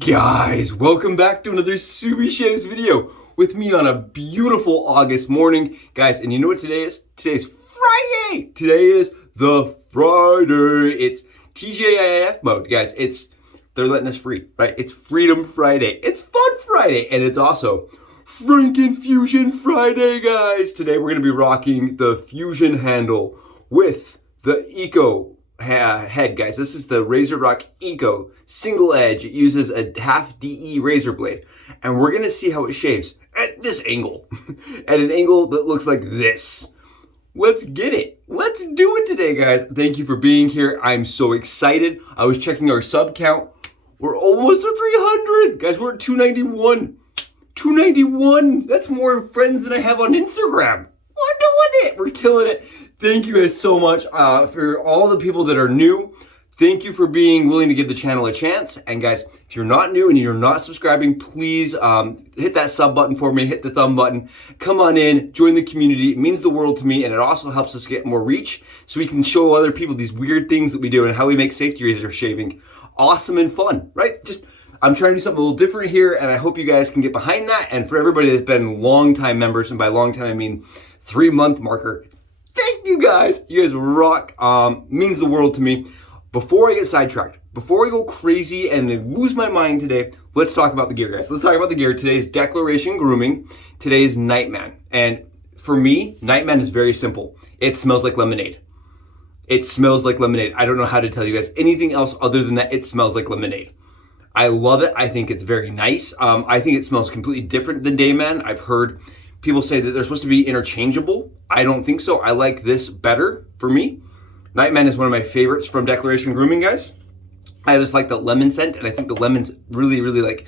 Guys, welcome back to another SUBI-Shaves video with me on a beautiful August morning. Guys, and you know what today is? Today's Friday! Today is the Friday. It's TGIF mode, guys. They're letting us free, right? It's Freedom Friday. It's Fun Friday. And it's also FRANKEN-FUSION-FRIDAY, guys. Today we're going to be rocking the Fusion handle with the Eco head, guys. This is the RazoRock ECO single edge. It uses a half DE razor blade, and we're gonna see how it shaves at this angle, at an angle that looks like this. Let's get it. Let's do it today, guys. Thank you for being here. I'm so excited. I was checking our sub count. We're almost at 300, guys. We're at 291. 291. That's more friends than I have on Instagram. We're doing it. We're killing it. Thank you guys so much for all the people that are new. Thank you for being willing to give the channel a chance. And guys, if you're not new and you're not subscribing, please hit that sub button for me, hit the thumb button. Come on in, join the community. It means the world to me, and it also helps us get more reach so we can show other people these weird things that we do and how we make safety razor shaving awesome and fun, right? I'm trying to do something a little different here, and I hope you guys can get behind that. And for everybody that's been long-time members, and by long time I mean 3-month marker, thank you guys. You guys rock. Means the world to me. Before I get sidetracked, before I go crazy and lose my mind today, let's talk about the gear, guys. Let's talk about the gear. Today's Declaration Grooming. Today's Nightman. And for me, Nightman is very simple. It smells like lemonade. It smells like lemonade. I don't know how to tell you guys anything else other than that it smells like lemonade. I love it. I think it's very nice. I think it smells completely different than Dayman. I've heard people say that they're supposed to be interchangeable. I don't think so. I like this better for me. Nightman is one of my favorites from Declaration Grooming, guys. I just like the lemon scent, and I think the lemon's really, really like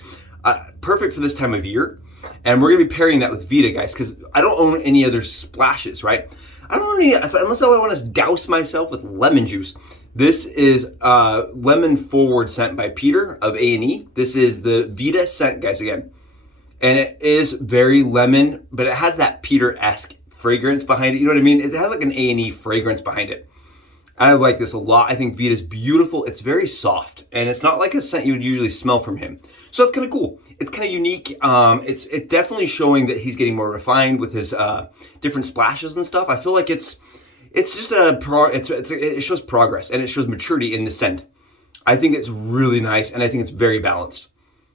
perfect for this time of year. And we're gonna be pairing that with VIDA, guys, because I don't own any other splashes, right? I don't own any, unless I want to douse myself with lemon juice. This is Lemon Forward scent by Peter of A&E. This is the VIDA scent, guys, again. And it is very lemon, but it has that Peter-esque fragrance behind it. You know what I mean? It has like an A&E fragrance behind it. I like this a lot. I think Vita's beautiful. It's very soft, and it's not like a scent you would usually smell from him. So it's kind of cool. It's kind of unique. It's definitely showing that he's getting more refined with his different splashes and stuff. I feel like it's just it shows progress, and it shows maturity in the scent. I think it's really nice, and I think it's very balanced.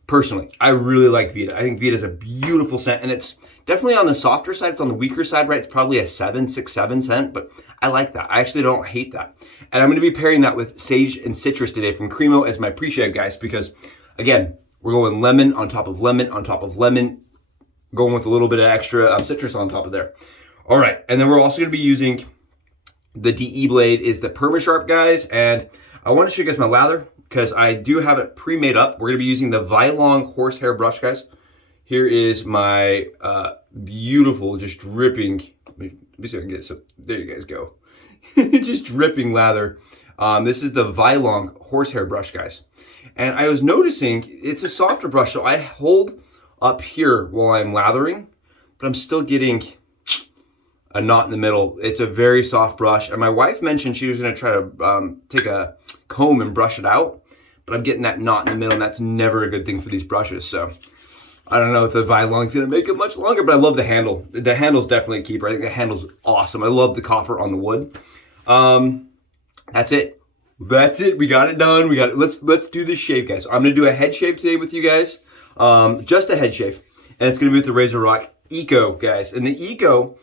Personally, I really like VIDA. I think VIDA is a beautiful scent, and it's definitely on the softer side. It's on the weaker side, right? It's probably a 6, 7 scent, but I like that. I actually don't hate that. And I'm going to be pairing that with Sage and Citrus today from Cremo as my pre-shave, guys, because, again, we're going lemon on top of lemon on top of lemon, going with a little bit of extra citrus on top of there. All right, and then we're also going to be using the DE blade is the Permasharps, guys, and I want to show you guys my lather because I do have it pre-made up. We're going to be using the VIE-LONG horsehair brush, guys. Here is my beautiful, just dripping, let me see if I can get some, there you guys go. Just dripping lather. This is the VIE-LONG horsehair brush, guys. And I was noticing it's a softer brush, so I hold up here while I'm lathering, but I'm still getting a knot in the middle. It's a very soft brush. And my wife mentioned she was gonna try to take a comb and brush it out, but I'm getting that knot in the middle, and that's never a good thing for these brushes, so. I don't know if the VIE-LONG's gonna make it much longer, but I love the handle. The handle's definitely a keeper. I think the handle's awesome. I love the copper on the wood. That's it. That's it. We got it done. We got it. Let's do this shave, guys. I'm gonna do a head shave today with you guys. Just a head shave, and it's gonna be with the RazoRock ECO, guys. And the ECO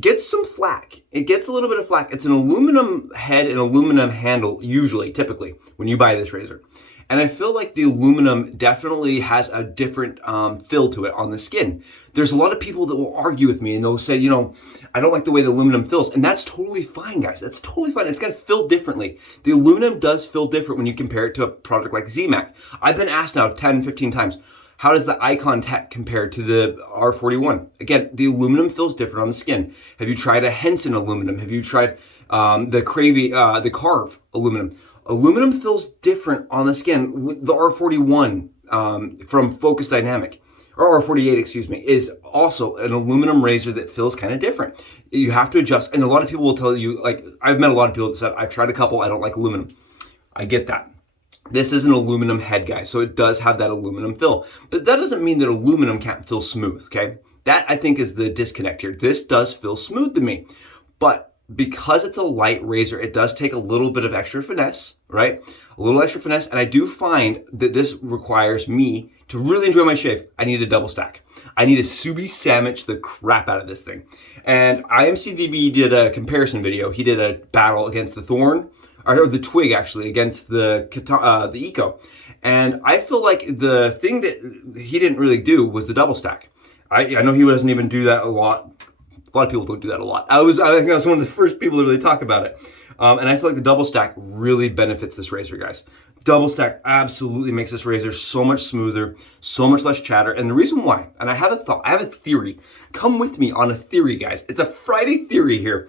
gets some flack. It gets a little bit of flack. It's an aluminum head and aluminum handle, usually, typically, when you buy this razor. And I feel like the aluminum definitely has a different feel to it on the skin. There's a lot of people that will argue with me and they'll say, you know, I don't like the way the aluminum feels. And that's totally fine, guys. That's totally fine. It's gonna feel differently. The aluminum does feel different when you compare it to a product like ZMAC. I've been asked now 10, 15 times, how does the Icon Tech compare to the R41? Again, the aluminum feels different on the skin. Have you tried a Henson aluminum? Have you tried the Carve aluminum? Aluminum feels different on the skin. The R41 from Focus Dynamic, or R48, excuse me, is also an aluminum razor that feels kind of different. You have to adjust, and a lot of people will tell you, like, I've met a lot of people that said, I've tried a couple, I don't like aluminum. I get that. This is an aluminum head, guys, so it does have that aluminum fill. But that doesn't mean that aluminum can't feel smooth, okay? That, I think, is the disconnect here. This does feel smooth to me. But because it's a light razor, it does take a little bit of extra finesse, right? A little extra finesse, and I do find that this requires me to really enjoy my shave. I need a double stack. I need to Subi sandwich the crap out of this thing. And IAMCDB did a comparison video. He did a battle against the Thorn, or the Twig actually, against the Eco. And I feel like the thing that he didn't really do was the double stack. I know he doesn't even do that a lot. A lot of people don't do that a lot. I think I was one of the first people to really talk about it. And I feel like the double stack really benefits this razor, guys. Double stack absolutely makes this razor so much smoother, so much less chatter. And the reason why, and I have a thought, I have a theory. Come with me on a theory, guys. It's a Friday theory here.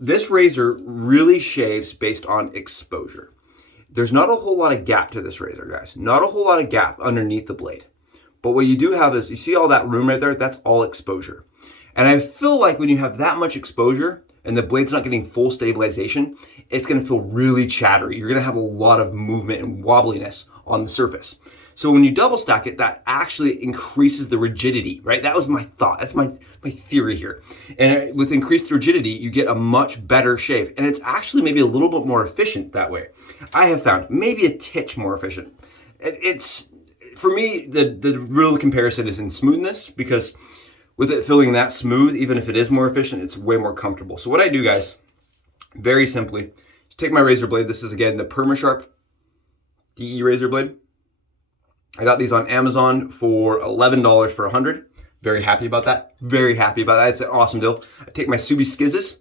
This razor really shaves based on exposure. There's not a whole lot of gap to this razor, guys. Not a whole lot of gap underneath the blade. But what you do have is, you see all that room right there? That's all exposure. And I feel like when you have that much exposure and the blade's not getting full stabilization, it's gonna feel really chattery. You're gonna have a lot of movement and wobbliness on the surface. So when you double stack it, that actually increases the rigidity, right? That was my thought. That's my theory here. And with increased rigidity, you get a much better shave. And it's actually maybe a little bit more efficient that way. I have found maybe a titch more efficient. It's, for me, the real comparison is in smoothness, because with it feeling that smooth, even if it is more efficient, it's way more comfortable. So what I do, guys, very simply, just take my razor blade. This is, again, the Permasharps DE razor blade. I got these on Amazon for $11 for 100. Very happy about that. Very happy about that. It's an awesome deal. I take my Subi skizzes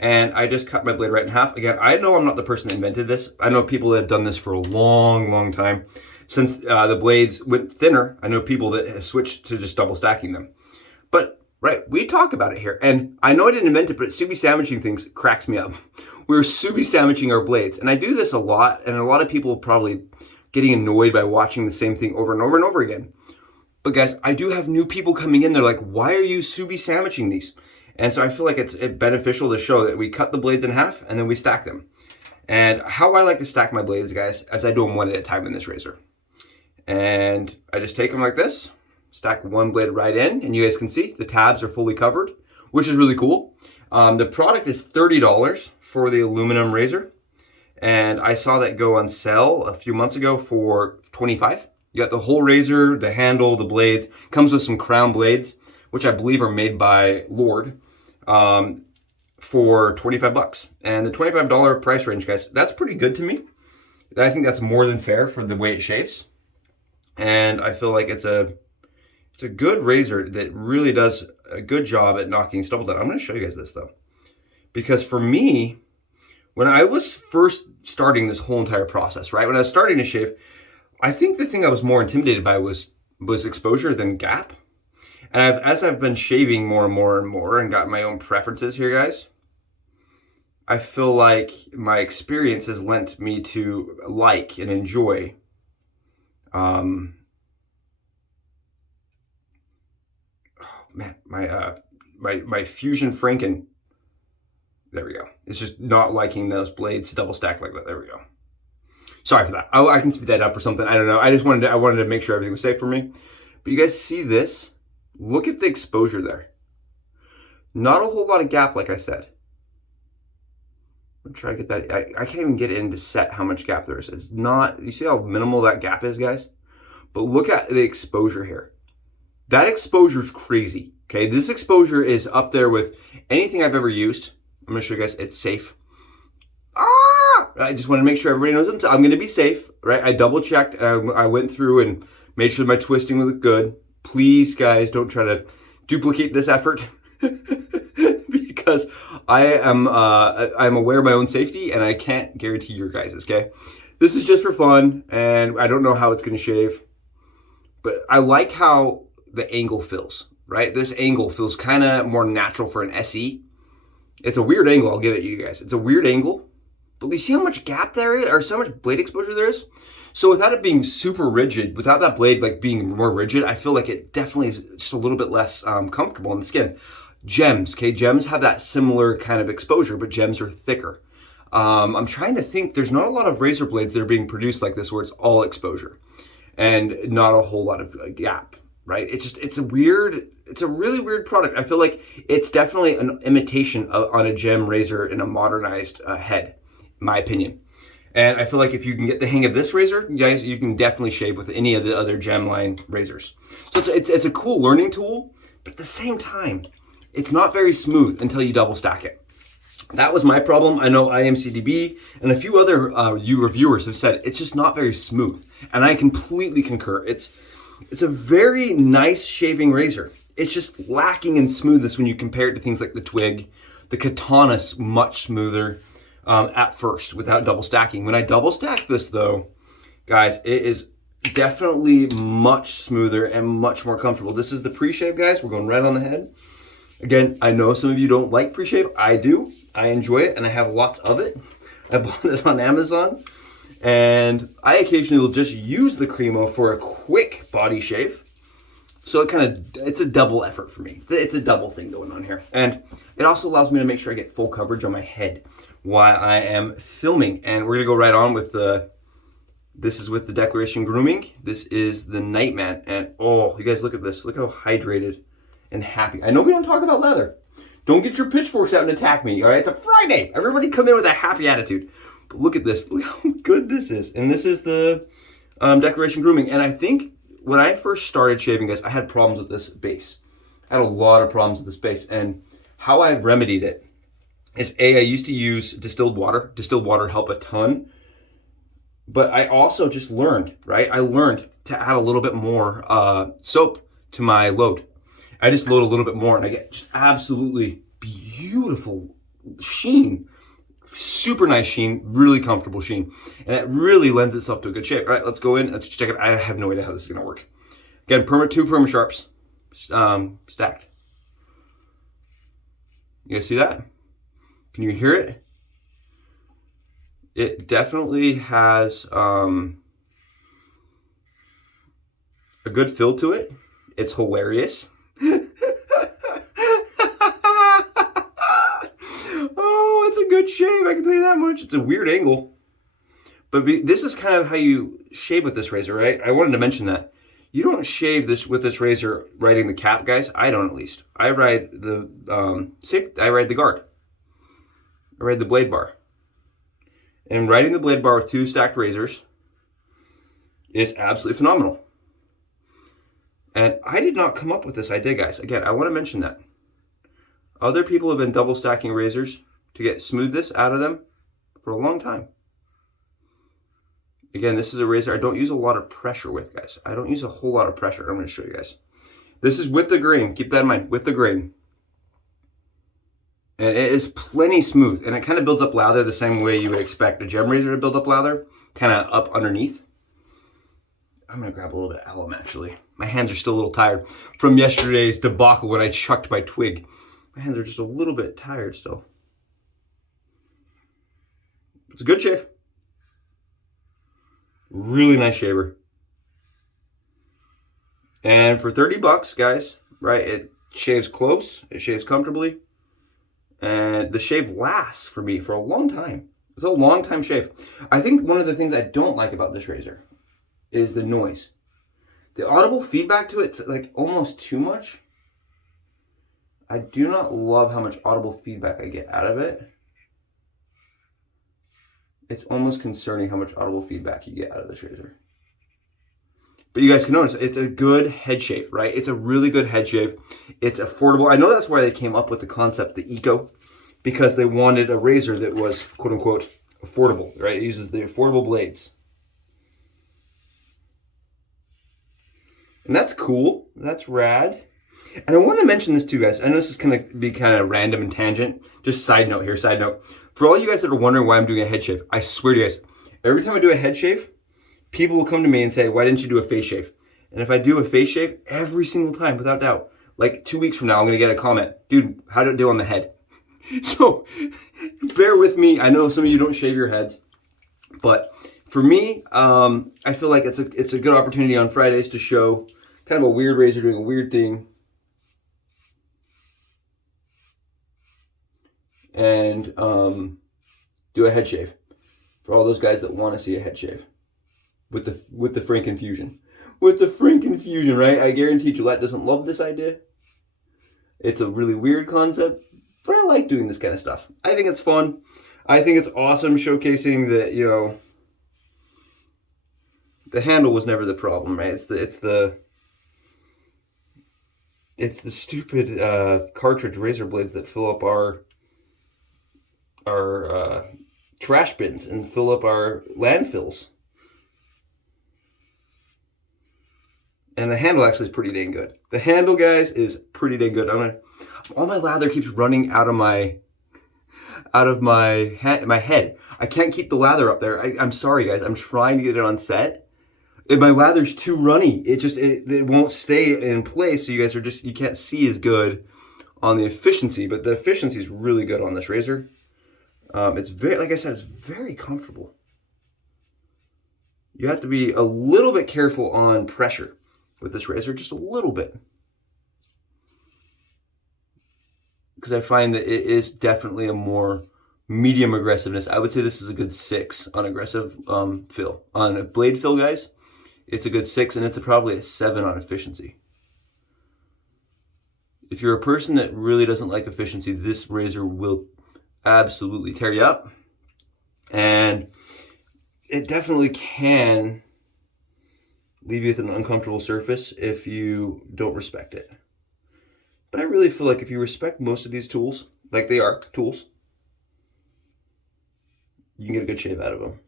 and I just cut my blade right in half. Again, I know I'm not the person that invented this. I know people that have done this for a long, long time. Since the blades went thinner, I know people that have switched to just double stacking them. But, right, we talk about it here. And I know I didn't invent it, but Subi sandwiching things cracks me up. We're Subi sandwiching our blades. And I do this a lot, and a lot of people probably getting annoyed by watching the same thing over and over and over again. But guys, I do have new people coming in. They're like, why are you Subi sandwiching these? And so I feel like it's beneficial to show that we cut the blades in half and then we stack them. And how I like to stack my blades, guys, as I do them one at a time in this razor. And I just take them like this, stack one blade right in, and you guys can see the tabs are fully covered, which is really cool. The product is $30 for the aluminum razor. And I saw that go on sale a few months ago for $25. You got the whole razor, the handle, the blades. Comes with some crown blades, which I believe are made by Lord, for 25 bucks. And the $25 price range, guys, that's pretty good to me. I think that's more than fair for the way it shaves. And I feel like it's a good razor that really does a good job at knocking stubble down. I'm going to show you guys this though, because for me, when I was first starting this whole entire process, right? When I was starting to shave, I think the thing I was more intimidated by was exposure than gap. And as I've been shaving more and more and more and got my own preferences here, guys, I feel like my experience has lent me to like and enjoy oh man, my Fusion Franken. There we go. It's just not liking those blades double stacked like that. There we go. Sorry for that. I can speed that up or something. I don't know. I wanted to make sure everything was safe for me. But you guys see this? Look at the exposure there. Not a whole lot of gap, like I said. I'm trying to get that. I can't even get it into set how much gap there is. It's not, you see how minimal that gap is, guys? But look at the exposure here. That exposure is crazy. Okay, this exposure is up there with anything I've ever used. I'm gonna show you guys it's safe. I just want to make sure everybody knows I'm going to be safe, right? I double checked. I went through and made sure my twisting looked good. Please, guys, don't try to duplicate this effort because I'm aware of my own safety and I can't guarantee your guys's. Okay, this is just for fun, and I don't know how it's going to shave, but I like how the angle feels. Right, this angle feels kind of more natural for an SE. It's a weird angle, I'll give it to you guys. It's a weird angle, but you see how much gap there is, or so much blade exposure there is? So without it being super rigid, without that blade like being more rigid, I feel like it definitely is just a little bit less comfortable in the skin. Gems, okay? Gems have that similar kind of exposure, but gems are thicker. I'm trying to think, there's not a lot of razor blades that are being produced like this where it's all exposure and not a whole lot of gap, right? It's a really weird product. I feel like it's definitely an imitation on a gem razor in a modernized head, in my opinion. And I feel like if you can get the hang of this razor, guys, you can definitely shave with any of the other gem line razors. So it's a cool learning tool, but at the same time, it's not very smooth until you double stack it. That was my problem. I know IAMCDB and a few other you reviewers have said it's just not very smooth, and I completely concur. It's a very nice shaving razor. It's just lacking in smoothness when you compare it to things like the Twig. The Katana's much smoother at first without double stacking. When I double stack this though, guys, it is definitely much smoother and much more comfortable. This is the pre-shave, guys. We're going right on the head. Again, I know some of you don't like pre-shave. I do. I enjoy it, and I have lots of it. I bought it on Amazon, and I occasionally will just use the Cremo for a quick body shave. So it's a double effort for me. It's a double thing going on here. And it also allows me to make sure I get full coverage on my head while I am filming. And we're gonna go right on with this is with the Declaration Grooming. This is the Nightman. And oh, you guys look at this. Look how hydrated and happy. I know we don't talk about leather. Don't get your pitchforks out and attack me, all right? It's a Friday. Everybody come in with a happy attitude. But look at this. Look how good this is. And this is the Declaration Grooming. And I think when I first started shaving, guys, I had problems with this base. I had a lot of problems with this base. And how I've remedied it is, I used to use distilled water. Distilled water helped a ton. But I also just learned, right? I learned to add a little bit more soap to my load. I just load a little bit more and I get just absolutely beautiful sheen. Super nice sheen, really comfortable sheen. And it really lends itself to a good shave. All right, let's go in, let's check it. I have no idea how this is gonna work. Again, two Permasharps stacked. You guys see that? Can you hear it? It definitely has a good feel to it. It's hilarious. Oh, it's a good shave, I can tell you that much. It's a weird angle. But this is kind of how you shave with this razor, right? I wanted to mention that. You don't shave this with this razor riding the cap, guys. I don't, at least. I ride the guard. I ride the blade bar. And riding the blade bar with two stacked razors is absolutely phenomenal. And I did not come up with this idea, guys. Again, I want to mention that. Other people have been double stacking razors to get smoothness out of them for a long time. Again, this is a razor I don't use a lot of pressure with, guys. I don't use a whole lot of pressure. I'm going to show you guys. This is with the grain. Keep that in mind, with the grain. And it is plenty smooth. And it kind of builds up lather the same way you would expect a gem razor to build up lather, kind of up underneath. I'm going to grab a little bit of alum, actually. My hands are still a little tired from yesterday's debacle when I chucked my twig. My hands are just a little bit tired still. It's a good shave. Really nice shaver. And for 30 bucks, guys, right, it shaves close, it shaves comfortably, and the shave lasts for me for a long time. It's a long time shave. I think one of the things I don't like about this razor is the noise. The audible feedback to it's like almost too much. I do not love how much audible feedback I get out of it. It's almost concerning how much audible feedback you get out of this razor. But you guys can notice, it's a good head shave, right? It's a really good head shave. It's affordable. I know that's why they came up with the concept, the Eco, because they wanted a razor that was, quote unquote, affordable, right? It uses the affordable blades. And that's cool. That's rad. And I want to mention this too, guys. I know this is going to be kind of random and tangent. Just side note here, side note. For all you guys that are wondering why I'm doing a head shave, I swear to you guys, every time I do a head shave, people will come to me and say, why didn't you do a face shave? And if I do a face shave, every single time, without doubt, like 2 weeks from now, I'm going to get a comment. Dude, how did it do on the head? So bear with me. I know some of you don't shave your heads, but for me, I feel like it's a good opportunity on Fridays to show kind of a weird razor doing a weird thing. And do a head shave. For all those guys that want to see a head shave. With the FRANKEN-FUSION. With the FRANKEN-FUSION, right? I guarantee Gillette doesn't love this idea. It's a really weird concept, but I like doing this kind of stuff. I think it's fun. I think it's awesome showcasing that, you know, the handle was never the problem, right? It's the stupid cartridge razor blades that fill up our trash bins and fill up our landfills. And the handle actually is pretty dang good. The handle, guys, is pretty dang good. All my lather keeps running out of my head. I can't keep the lather up there. I'm sorry, guys. I'm trying to get it on set. And my lather's too runny. It won't stay in place. So you guys you can't see as good on the efficiency. But the efficiency is really good on this razor. It's very, like I said, it's very comfortable. You have to be a little bit careful on pressure with this razor, just a little bit. Because I find that it is definitely a more medium aggressiveness. I would say this is a good 6 on aggressive fill. On a blade fill, guys, it's a good 6, and it's probably a 7 on efficiency. If you're a person that really doesn't like efficiency, this razor will absolutely tear you up. And it definitely can leave you with an uncomfortable surface if you don't respect it. But I really feel like if you respect most of these tools, like they are tools, you can get a good shave out of them.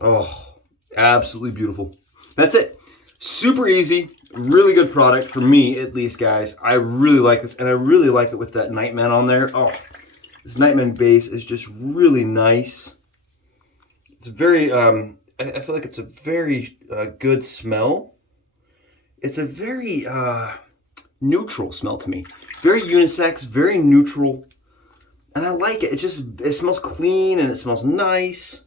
Oh, absolutely beautiful. That's it. Super easy, really good product for me, at least, guys. I really like this, and I really like it with that Nightman on there. Oh, this Nightman base is just really nice. It's very, I feel like it's a very good smell. It's a very neutral smell to me. Very unisex, very neutral. And I like it. It smells clean and it smells nice.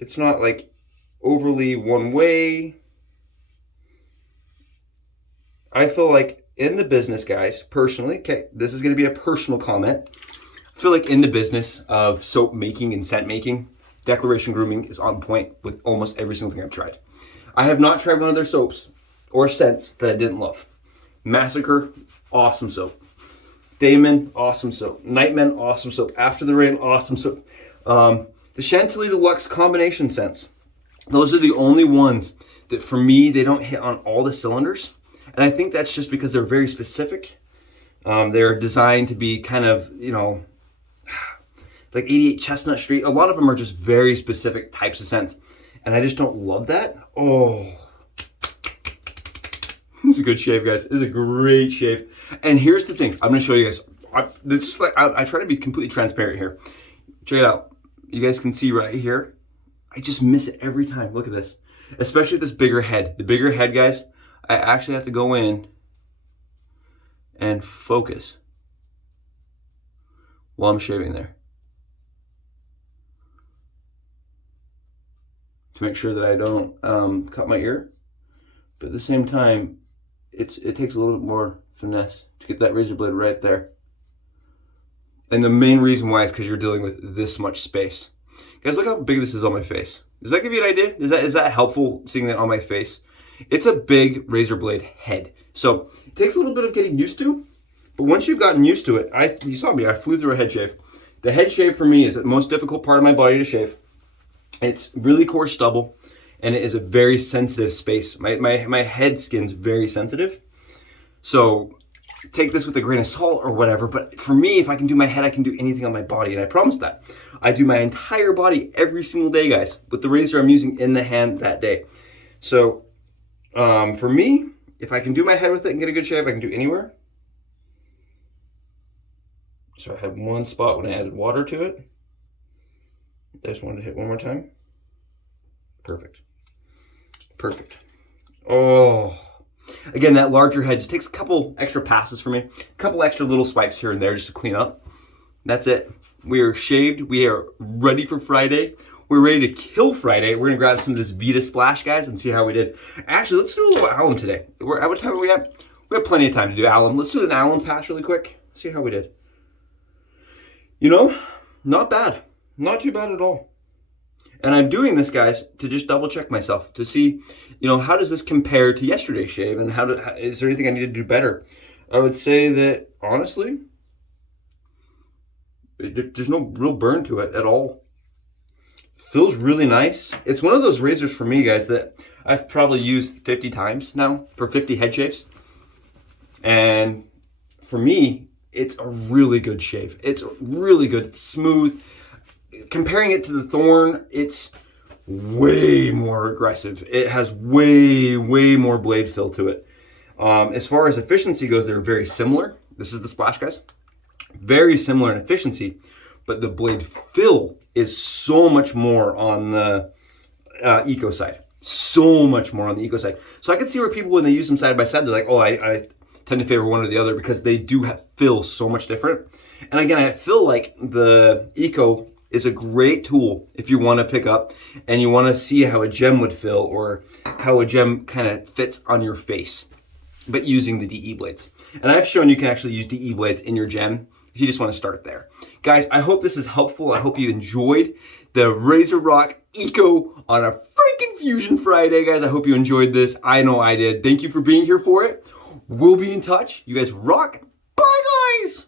It's not like overly one way. I feel like in the business, guys, personally, okay, this is going to be a personal comment. I feel like in the business of soap making and scent making, Declaration Grooming is on point with almost every single thing I've tried. I have not tried one of their soaps or scents that I didn't love. Massacre, awesome soap. Damon, awesome soap. Nightman, awesome soap. After the Rain, awesome soap. The Chantilly Deluxe combination scents. Those are the only ones that for me, they don't hit on all the cylinders. And I think that's just because they're very specific. They're designed to be kind of, you know, like 88 Chestnut Street. A lot of them are just very specific types of scents. And I just don't love that. Oh, it's a good shave, guys. It's a great shave. And here's the thing. I'm going to show you guys. I try to be completely transparent here. Check it out. You guys can see right here. I just miss it every time. Look at this. Especially with this bigger head. The bigger head, guys, I actually have to go in and focus while I'm shaving there, to make sure that I don't cut my ear. But at the same time, it takes a little bit more finesse to get that razor blade right there. And the main reason why is because you're dealing with this much space. Guys, look how big this is on my face. Does that give you an idea? Is that helpful, seeing that on my face? It's a big razor blade head. So it takes a little bit of getting used to, but once you've gotten used to it, you saw me, I flew through a head shave. The head shave for me is the most difficult part of my body to shave. It's really coarse stubble, and it is a very sensitive space. My head skin's very sensitive. So take this with a grain of salt or whatever, but for me, if I can do my head, I can do anything on my body, and I promise that. I do my entire body every single day, guys, with the razor I'm using in the hand that day. So for me, if I can do my head with it and get a good shave, I can do anywhere. So I had one spot when I added water to it. I just wanted to hit one more time. Perfect. Perfect. Oh, again, that larger head just takes a couple extra passes for me. A couple extra little swipes here and there just to clean up. That's it. We are shaved. We are ready for Friday. We're ready to kill Friday. We're going to grab some of this VIDA splash, guys, and see how we did. Actually, let's do a little alum today. What time are we at? We have plenty of time to do alum. Let's do an alum pass really quick. See how we did. You know, not bad. Not too bad at all. And I'm doing this, guys, to just double check myself to see, you know, how does this compare to yesterday's shave, and is there anything I need to do better? I would say that, honestly, there's no real burn to it at all. Feels really nice. It's one of those razors for me, guys, that I've probably used 50 times now for 50 head shaves. And for me, it's a really good shave. It's really good. It's smooth. Comparing it to the Thorn, it's way more aggressive. It has way more blade fill to it. As far as efficiency goes, they're very similar. This is the Splash, guys. Very similar in efficiency, but the blade fill is so much more on the Eco side. So much more on the Eco side. So I can see where people, when they use them side by side, they're like, oh, I tend to favor one or the other because they do feel so much different. And again, I feel like the Eco is a great tool if you want to pick up and you want to see how a gem would feel or how a gem kind of fits on your face, but using the DE blades. And I've shown you can actually use DE blades in your gem if you just want to start there. Guys, I hope this is helpful. I hope you enjoyed the RazoRock ECO on a Franken-Fusion Friday, guys. I hope you enjoyed this. I know I did. Thank you for being here for it. We'll be in touch. You guys rock. Bye, guys.